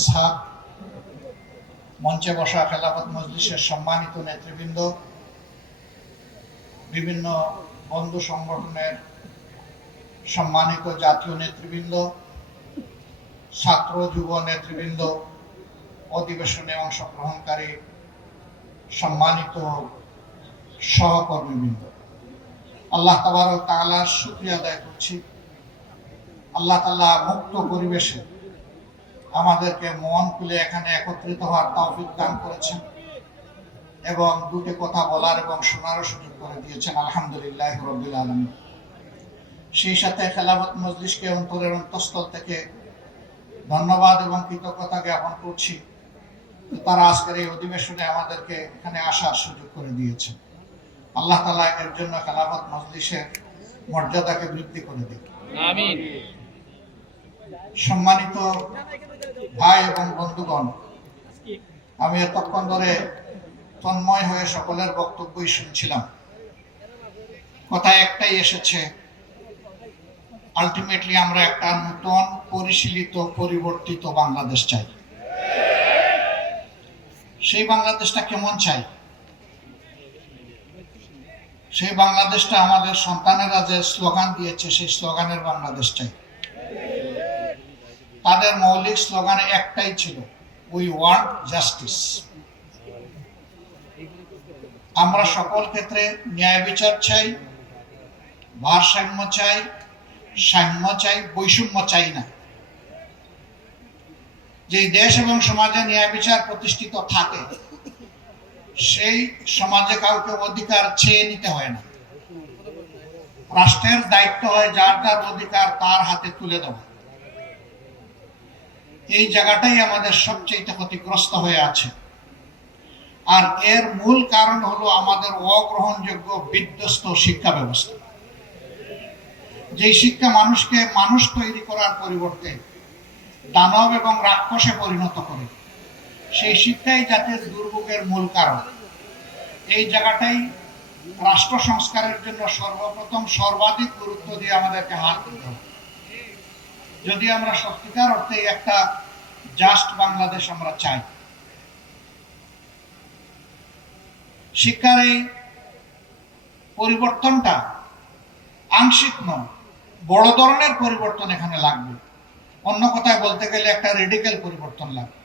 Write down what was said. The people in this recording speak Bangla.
ইসহাক, মঞ্চে বসা খেলাফত মজলিসের সম্মানিত নেতৃবৃন্দ, বিভিন্ন বন্ধু সংগঠনের সম্মানিত জাতীয় নেতৃবৃন্দ, ছাত্র যুব নেতৃবৃন্দ, অধিবেশনে অংশগ্রহণকারী সম্মানিত সহকর্মীবৃন্দ, আল্লাহ তাবারক তাআলার শুকরিয়া আদায় করছি। আল্লাহ তাআলা মুক্ত পরিবেশে আমাদেরকে মন খুলে এখানে একত্রিত হওয়ার তৌফিক দান করেছেন এবং দুটি কথা বলার এবং শোনারও সুযোগ করে দিয়েছেন। আলহামদুলিল্লাহ রাব্বিল আলামিন। সেই সাথে খেলাফত মজলিসকে অন্তরের অন্তঃস্থল থেকে ধন্যবাদ এবং কৃতজ্ঞতা জ্ঞাপন করছি, তারা আজকের এই অধিবেশনে আমাদেরকে এখানে আসার সুযোগ করে দিয়েছেন। আল্লাহ তাআলা এর জন্য খেলাফত মজলিসের মর্যাদাকে বৃদ্ধি করে দিন, আমিন। সম্মানিত ভাই এবং বন্ধুগণ, আমি এতক্ষণ ধরে তন্ময় হয়ে সকলের বক্তব্যই শুনছিলাম। কথা একটাই এসেছে, আলটিমেটলি আমরা একটা নতুন পরিশীলিত পরিবর্তিত বাংলাদেশ চাই। সেই বাংলাদেশটা কেমন চাই? সেই বাংলাদেশটা আমাদের সন্তানেরা যে স্লোগান দিয়েছে, সেই স্লোগানের বাংলাদেশ চাই। তাদের মৌলিক স্লোগানে একটাই ছিল, উই ওয়ান্ট জাস্টিস। আমরা সকল ক্ষেত্রে ন্যায় বিচার চাই, ভারসাম্য চাই, সাম্য চাই, বৈষম্য চাই না। যে দেশ এবং সমাজে ন্যায় বিচার প্রতিষ্ঠিত থাকে, সেই সমাজে কাউকে অধিকার চেয়ে নিতে হয় না। রাষ্ট্রের দায়িত্ব হয় যার যার অধিকার তার হাতে তুলে দেওয়া। এই জায়গাটাই আমাদের সবচেয়ে ক্ষতিগ্রস্ত হয়ে আছে। আর এর মূল কারণ হলো আমাদের অগ্রহণযোগ্য বিধ্বস্ত শিক্ষা ব্যবস্থা। যে শিক্ষা মানুষকে মানুষ তৈরি করার পরিবর্তে দানব এবং রাক্ষসে পরিণত করে, সেই শিক্ষাই জাতির দুর্ভোগের মূল কারণ। এই জায়গাটাই রাষ্ট্র সংস্কারের জন্য সর্বপ্রথম সর্বাধিক গুরুত্ব দিয়ে আমাদেরকে হাত দিতে হবে। যদি আমরা সত্যিকার অর্থে একটা জাস্ট বাংলাদেশ আমরা চাই, শিক্ষার এই পরিবর্তনটা আংশিক নয়, বড় ধরনের পরিবর্তন এখানে লাগবে। অন্য কথায় বলতে গেলে একটা রেডিক্যাল পরিবর্তন লাগবে।